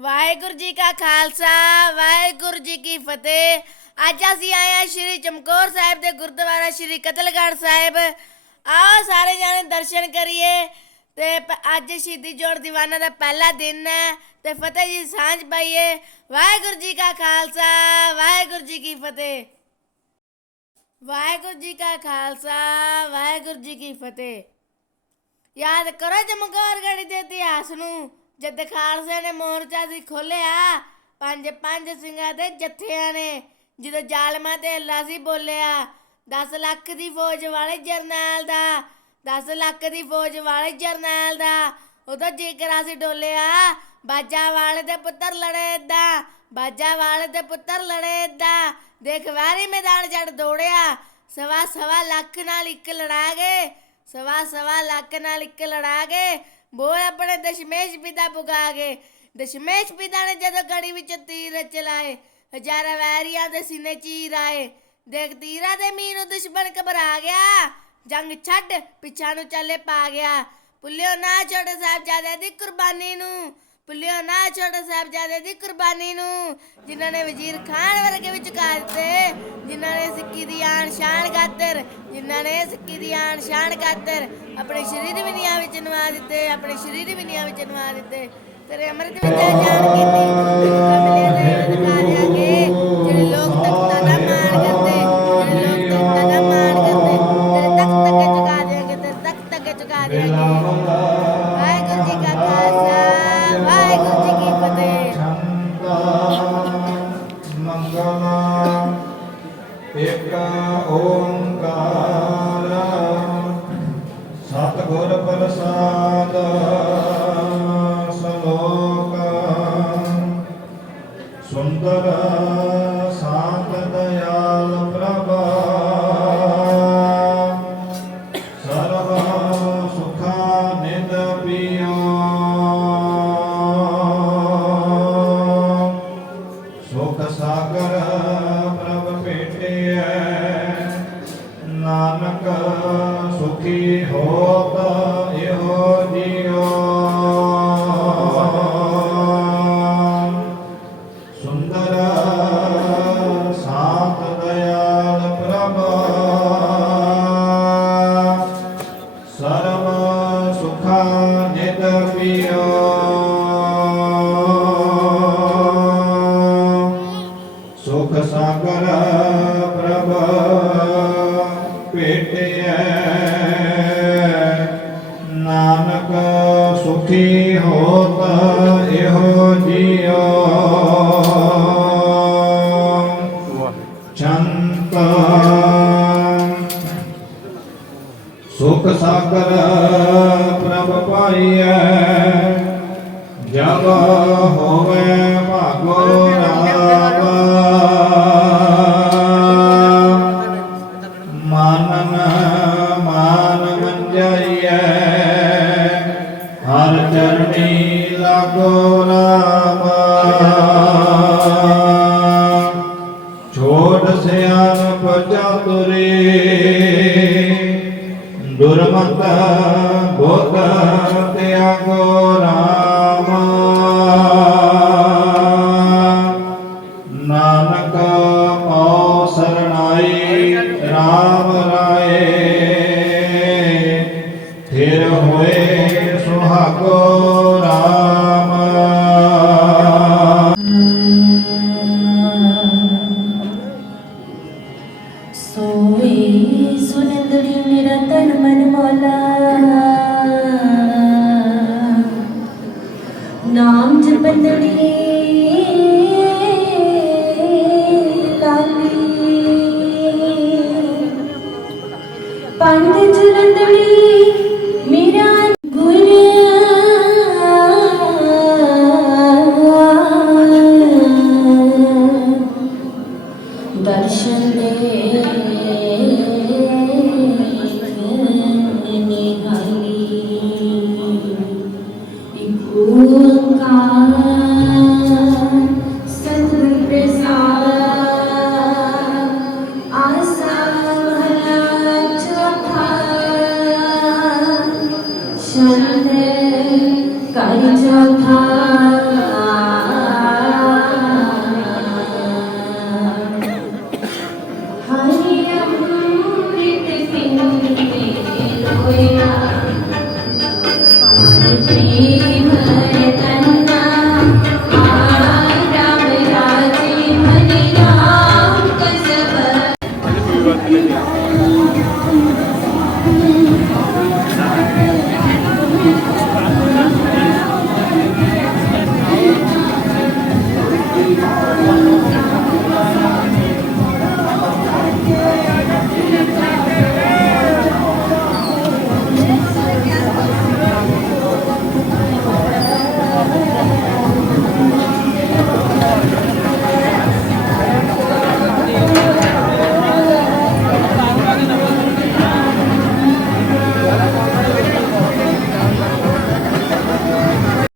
ਵਾਹਿਗੁਰੂ ਜੀ ਕਾ ਖਾਲਸਾ, ਵਾਹਿਗੁਰੂ ਜੀ ਕੀ ਫਤਿਹ। ਅੱਜ ਅਸੀਂ ਆਏ ਹਾਂ ਸ਼੍ਰੀ ਚਮਕੌਰ ਸਾਹਿਬ ਦੇ ਗੁਰਦੁਆਰਾ ਸ਼੍ਰੀ ਕਤਲਗੜ੍ਹ ਸਾਹਿਬ। ਆਓ ਸਾਰੇ ਜਾਣੇ ਦਰਸ਼ਨ ਕਰੀਏ। ਤੇ ਅੱਜ ਸ਼ਹੀਦੀ ਜੋੜ ਦੀਵਾਨਾ ਦਾ ਪਹਿਲਾ ਦਿਨ ਹੈ ਤੇ ਫਤਿਹ ਜੀ ਸਾਂਝ ਪਾਈਏ। ਵਾਹਿਗੁਰੂ ਜੀ ਕਾ ਖਾਲਸਾ, ਵਾਹਿਗੁਰੂ ਜੀ ਕੀ ਫਤਿਹ। ਵਾਹਿਗੁਰੂ ਜੀ ਕਾ ਖਾਲਸਾ, ਵਾਹਿਗੁਰੂ ਜੀ ਕੀ ਫਤਿਹ। ਯਾਦ ਕਰੋ ਚਮਕੌਰ ਗੜੀ ਦੇ ਇਤਿਹਾਸ ਨੂੰ। ਜਦ ਖਾਲਸੇ ਨੇ ਮੋਰਚਾ ਸੀ ਖੋਲਿਆ ਪੰਜ ਪੰਜ ਸਿੰਘਾਂ ਦੇ ਜੱਥਿਆਂ ਨੇ, ਜਦੋਂ ਜ਼ਾਲਮਾਂ ਤੇ ਅੱਲਾ ਸੀ ਬੋਲਿਆ 10 ਲੱਖ ਦੀ ਫੌਜ ਵਾਲੇ ਜਰਨੈਲ ਦਾ 10 ਲੱਖ ਦੀ ਫੌਜ ਵਾਲੇ ਜਰਨੈਲ ਦਾ, ਉਦੋਂ ਜੇਕਰ ਅਸੀਂ ਡੋਲਿਆ, ਬਾਜਾ ਵਾਲੇ ਦੇ ਪੁੱਤਰ ਲੜੇ ਏਦਾਂ, ਬਾਜਾ ਵਾਲੇ ਦੇ ਪੁੱਤਰ ਲੜੇ ਏਦਾਂ, ਦੇਖ ਵਾਰੀ ਮੈਦਾਨ ਜੜ ਦੌੜਿਆ, ਸਵਾ ਸਵਾ ਲੱਖ ਨਾਲ ਇੱਕ ਲੜਾ ਗਏ ਸਵਾ ਸਵਾ ਲੱਖ ਨਾਲ ਇੱਕ ਲੜਾ ਗਏ ਬੋਲ ਆਪਣੇ ਦਸ਼ਮੇਸ਼ ਪਿਤਾ ਪੁਕਾ ਗਏ ਦਸ਼ਮੇਸ਼ ਪਿਤਾ ਨੇ ਜਦੋਂ ਗੜੀ ਵਿੱਚ ਤੀਰ ਚਲਾਏ, ਹਜ਼ਾਰਾਂ ਵੈਰੀਆਂ ਦੇ ਸੀਨੇ ਚੀਰ ਆਏ, ਦੇਖ ਤੀਰਾਂ ਦੇ ਮੀਂਹ ਨੂੰ ਦੁਸ਼ਮਣ ਘਬਰਾ ਗਿਆ। ਜੰਗ ਛੱਡ ਪਿੱਛਾ ਨੂੰ ਚੱਲੇ ਪਾ ਗਿਆ। ਪੁੱਲਿਓ ਨਾ ਛੋਟੇ ਸਾਹਿਬਜ਼ਾਦੇ ਦੀ ਕੁਰਬਾਨੀ ਨੂੰ। ਪੁੱਲਿਓ ਨਾ ਛੋਟੇ ਸਾਹਿਬਜ਼ਾਦੇ ਦੀ ਕੁਰਬਾਨੀ ਨੂੰ, ਜਿਨ੍ਹਾਂ ਨੇ ਵਜ਼ੀਰ ਖਾਨ ਵਰਗੇ ਵਿੱਚ ਦਿੱਤੇ, ਜਿਨ੍ਹਾਂ ਨੇ ਸਿੱਕੀ ਦੀ ਆਨ ਸ਼ਾਨ ਖਾਤਰ, ਜਿਨ੍ਹਾਂ ਨੇ ਸਿੱਕੀ ਦੀ ਆਨ ਸ਼ਾਨ ਖਾਤਰ ਆਪਣੇ ਸ਼ਰੀਰ ਵੀ ਨੀਹਾਂ ਵਿੱਚ ਨਵਾ ਦਿੱਤੇ, ਆਪਣੇ ਸ਼ਰੀਰ ਵੀ ਨੀਹਾਂ ਵਿੱਚ ਨਵਾ ਦਿੱਤੇ। ਤੇਰੇ ਅੰਮ੍ਰਿਤ ਵਿੱਚ ਜਾਨ ਕੀਤੀ ਕਬਲੇ ਦੇ ਅਧਿਕਾਰੀਆਂ ਕੇ ਜਿਹੜੇ ਲੋਕ ਤਖਤਾਂ ਦਾ ਮਾਣ ਕਰਦੇ, ਜਿਹੜੇ ਲੋਕ ਤਖਤਾਂ ਦਾ ਮਾਣ ਕਰਦੇ, ਤੇਰੇ ਤਖਤ ਅੱਗੇ ਝੁਕਾ ਦੇਣਗੇ ਤੇਰੇ ਤਖਤ ਤੱਕ ਝੁਕਾ ਦੇਣਗੇ ਵਾਹਿਗੁਰੂ ਜੀ oh. ਸੁਖ ਸਾਗਰ ਪ੍ਰਭ ਭੇਟਿਐ ਨਾਨਕ ਮਾਨਨ ਮਾਨ ਮੰਜਾਈਐ ਹਰ ਚਰਣੀ ਲਾਗੋ ਰਾਮ। ਛੋੜ ਸਿਆਨ ਪਚਾਤੁਰੇ ਦੁਰਮਤ ਬੋਧ ਫਿਰ ਹੋਏ ਸੁਹਾਗੋ ਰਾਮ। ਸੋਈ ਸੁਨੰਦੜੀ ਮੇਰਾ ਤਨ ਮਨ ਮੋਲਾ। ਨਾਮ ਜਪੰਦੜੀ Angel